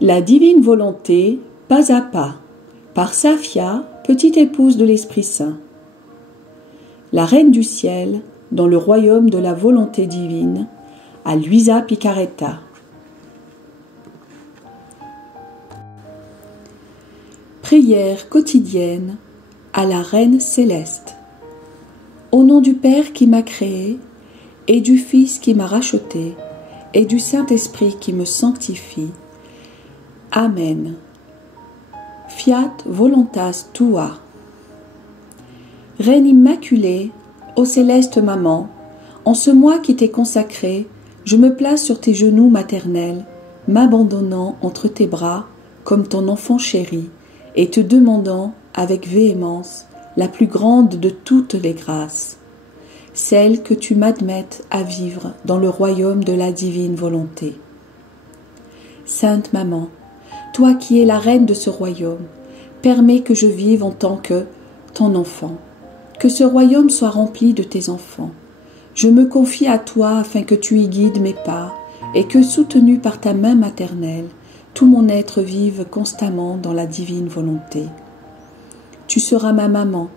La divine volonté, pas à pas, par Safia, petite épouse de l'Esprit Saint. La Reine du Ciel, dans le royaume de la volonté divine, à Luisa Picaretta. Prière quotidienne à la Reine céleste. Au nom du Père qui m'a créé, et du Fils qui m'a racheté, et du Saint-Esprit qui me sanctifie. Amen. Fiat voluntas tua. Reine immaculée, ô céleste maman, en ce mois qui t'est consacré, je me place sur tes genoux maternels, m'abandonnant entre tes bras comme ton enfant chéri, et te demandant avec véhémence la plus grande de toutes les grâces, celle que tu m'admettes à vivre dans le royaume de la divine volonté. Sainte Maman, toi qui es la reine de ce royaume, permets que je vive en tant que ton enfant, que ce royaume soit rempli de tes enfants. Je me confie à toi afin que tu y guides mes pas et que, soutenu par ta main maternelle, tout mon être vive constamment dans la divine volonté. Tu seras ma maman.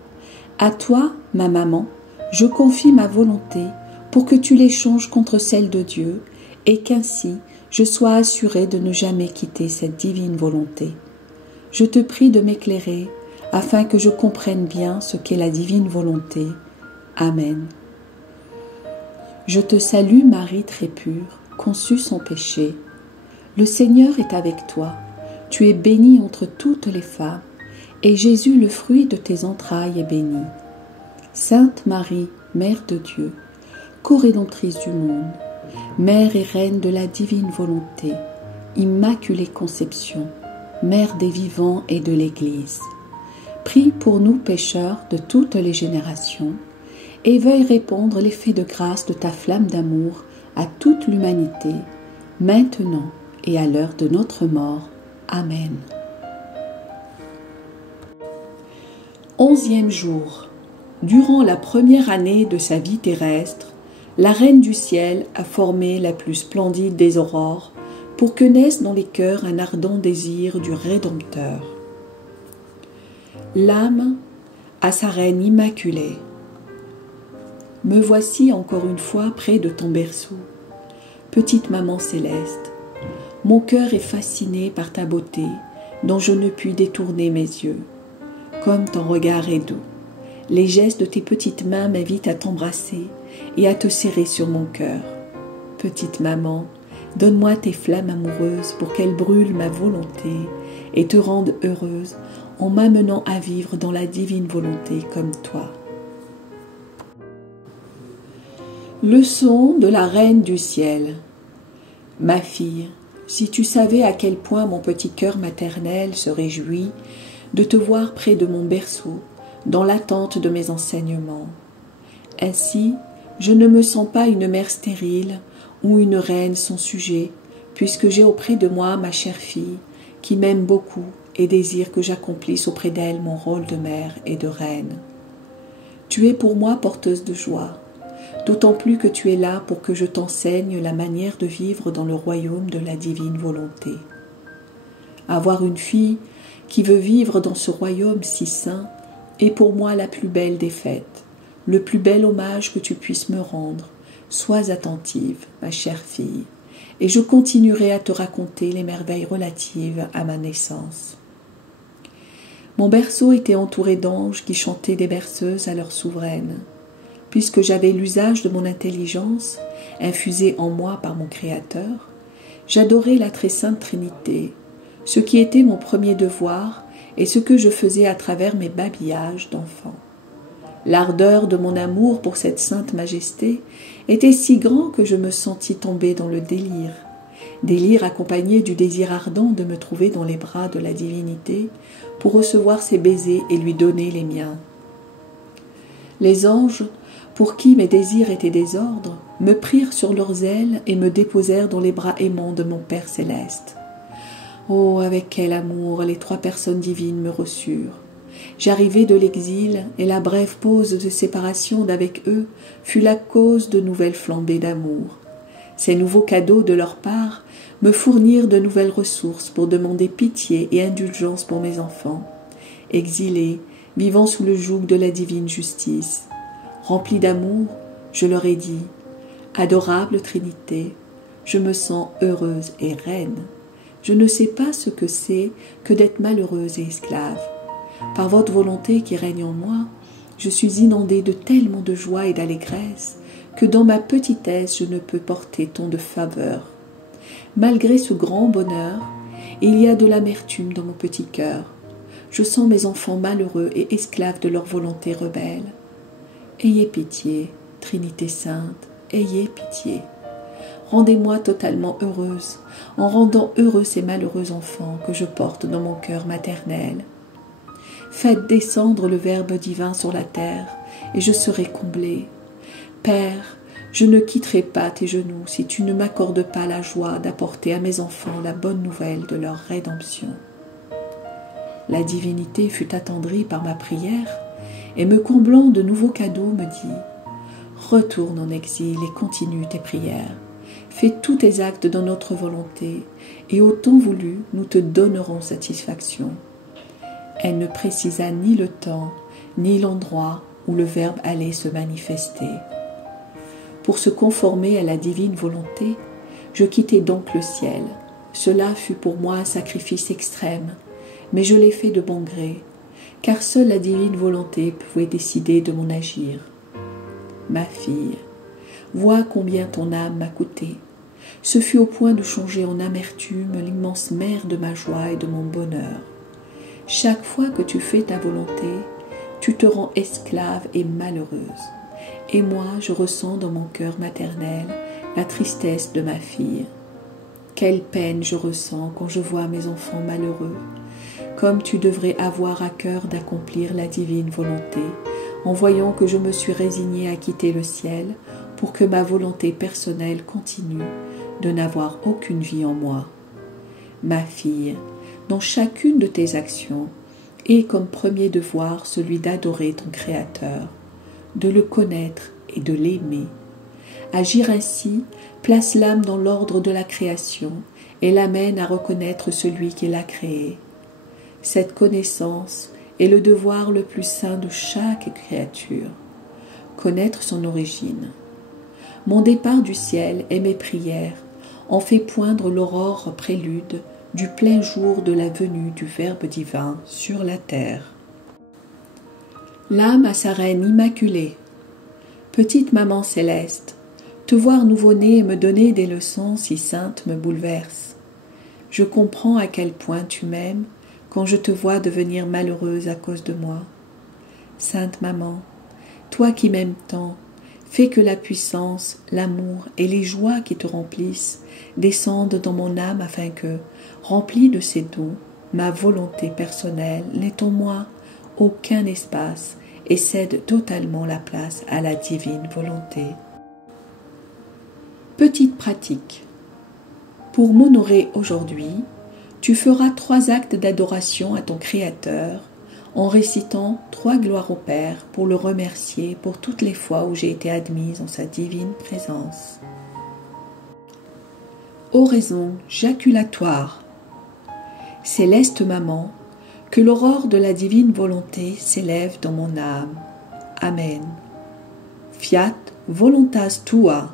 À toi, ma maman, je confie ma volonté pour que tu l'échanges contre celle de Dieu et qu'ainsi je sois assurée de ne jamais quitter cette divine volonté. Je te prie de m'éclairer afin que je comprenne bien ce qu'est la divine volonté. Amen. Je te salue Marie très pure, conçue sans péché. Le Seigneur est avec toi. Tu es bénie entre toutes les femmes, et Jésus, le fruit de tes entrailles, est béni. Sainte Marie, Mère de Dieu, co-rédemptrice du monde, Mère et Reine de la divine volonté, Immaculée Conception, Mère des vivants et de l'Église, prie pour nous pécheurs de toutes les générations, et veuille répandre l'effet de grâce de ta flamme d'amour à toute l'humanité, maintenant et à l'heure de notre mort. Amen. 11e jour. Durant la première année de sa vie terrestre, la Reine du Ciel a formé la plus splendide des aurores pour que naisse dans les cœurs un ardent désir du Rédempteur. L'âme à sa Reine immaculée. Me voici encore une fois près de ton berceau, petite maman céleste. Mon cœur est fasciné par ta beauté, dont je ne puis détourner mes yeux. Comme ton regard est doux, les gestes de tes petites mains m'invitent à t'embrasser et à te serrer sur mon cœur. Petite maman, donne-moi tes flammes amoureuses pour qu'elles brûlent ma volonté et te rendent heureuse en m'amenant à vivre dans la divine volonté comme toi. Leçon de la Reine du Ciel. Ma fille, si tu savais à quel point mon petit cœur maternel se réjouit de te voir près de mon berceau, dans l'attente de mes enseignements. Ainsi, je ne me sens pas une mère stérile ou une reine sans sujet, puisque j'ai auprès de moi ma chère fille, qui m'aime beaucoup et désire que j'accomplisse auprès d'elle mon rôle de mère et de reine. Tu es pour moi porteuse de joie, d'autant plus que tu es là pour que je t'enseigne la manière de vivre dans le royaume de la divine volonté. Avoir une fille qui veut vivre dans ce royaume si saint est pour moi la plus belle des fêtes, le plus bel hommage que tu puisses me rendre. Sois attentive, ma chère fille, et je continuerai à te raconter les merveilles relatives à ma naissance. Mon berceau était entouré d'anges qui chantaient des berceuses à leur souveraine. Puisque j'avais l'usage de mon intelligence, infusée en moi par mon Créateur, j'adorais la très sainte Trinité, ce qui était mon premier devoir et ce que je faisais à travers mes babillages d'enfant. L'ardeur de mon amour pour cette sainte majesté était si grand que je me sentis tomber dans le délire accompagné du désir ardent de me trouver dans les bras de la divinité pour recevoir ses baisers et lui donner les miens. Les anges, pour qui mes désirs étaient désordre, me prirent sur leurs ailes et me déposèrent dans les bras aimants de mon Père céleste. Oh, avec quel amour les trois personnes divines me reçurent. J'arrivai de l'exil, et la brève pause de séparation d'avec eux fut la cause de nouvelles flambées d'amour. Ces nouveaux cadeaux de leur part me fournirent de nouvelles ressources pour demander pitié et indulgence pour mes enfants, exilés, vivant sous le joug de la divine justice. Rempli d'amour, je leur ai dit « Adorable Trinité, je me sens heureuse et reine. Je ne sais pas ce que c'est que d'être malheureuse et esclave. Par votre volonté qui règne en moi, je suis inondée de tellement de joie et d'allégresse que dans ma petitesse je ne peux porter tant de faveur. Malgré ce grand bonheur, il y a de l'amertume dans mon petit cœur. Je sens mes enfants malheureux et esclaves de leur volonté rebelle. Ayez pitié, Trinité Sainte, ayez pitié. Rendez-moi totalement heureuse, en rendant heureux ces malheureux enfants que je porte dans mon cœur maternel. Faites descendre le Verbe divin sur la terre, et je serai comblée. Père, je ne quitterai pas tes genoux si tu ne m'accordes pas la joie d'apporter à mes enfants la bonne nouvelle de leur rédemption. La divinité fut attendrie par ma prière, et me comblant de nouveaux cadeaux me dit « Retourne en exil et continue tes prières. Fais tous tes actes dans notre volonté, et au temps voulu, nous te donnerons satisfaction. » Elle ne précisa ni le temps, ni l'endroit où le Verbe allait se manifester. Pour se conformer à la divine volonté, je quittai donc le ciel. Cela fut pour moi un sacrifice extrême, mais je l'ai fait de bon gré, car seule la divine volonté pouvait décider de mon agir. Ma fille, vois combien ton âme m'a coûté. Ce fut au point de changer en amertume l'immense mer de ma joie et de mon bonheur. Chaque fois que tu fais ta volonté, tu te rends esclave et malheureuse. Et moi, je ressens dans mon cœur maternel la tristesse de ma fille. Quelle peine je ressens quand je vois mes enfants malheureux, comme tu devrais avoir à cœur d'accomplir la divine volonté, en voyant que je me suis résignée à quitter le ciel pour que ma volonté personnelle continue de n'avoir aucune vie en moi. Ma fille, dans chacune de tes actions, aie comme premier devoir celui d'adorer ton Créateur, de le connaître et de l'aimer. Agir ainsi place l'âme dans l'ordre de la création et l'amène à reconnaître celui qui l'a créée. Cette connaissance est le devoir le plus saint de chaque créature, connaître son origine. Mon départ du ciel et mes prières ont fait poindre l'aurore prélude du plein jour de la venue du Verbe divin sur la terre. L'âme à sa reine immaculée. Petite maman céleste, te voir nouveau-né et me donner des leçons si saintes me bouleverse. Je comprends à quel point tu m'aimes quand je te vois devenir malheureuse à cause de moi. Sainte maman, toi qui m'aimes tant, fais que la puissance, l'amour et les joies qui te remplissent descendent dans mon âme afin que, remplie de ces dons, ma volonté personnelle n'ait en moi aucun espace et cède totalement la place à la divine volonté. Petite pratique. Pour m'honorer aujourd'hui, tu feras 3 actes d'adoration à ton Créateur en récitant 3 gloires au Père pour le remercier pour toutes les fois où j'ai été admise en sa divine présence. Oraison jaculatoire. Céleste Maman, que l'aurore de la divine volonté s'élève dans mon âme. Amen. Fiat voluntas tua.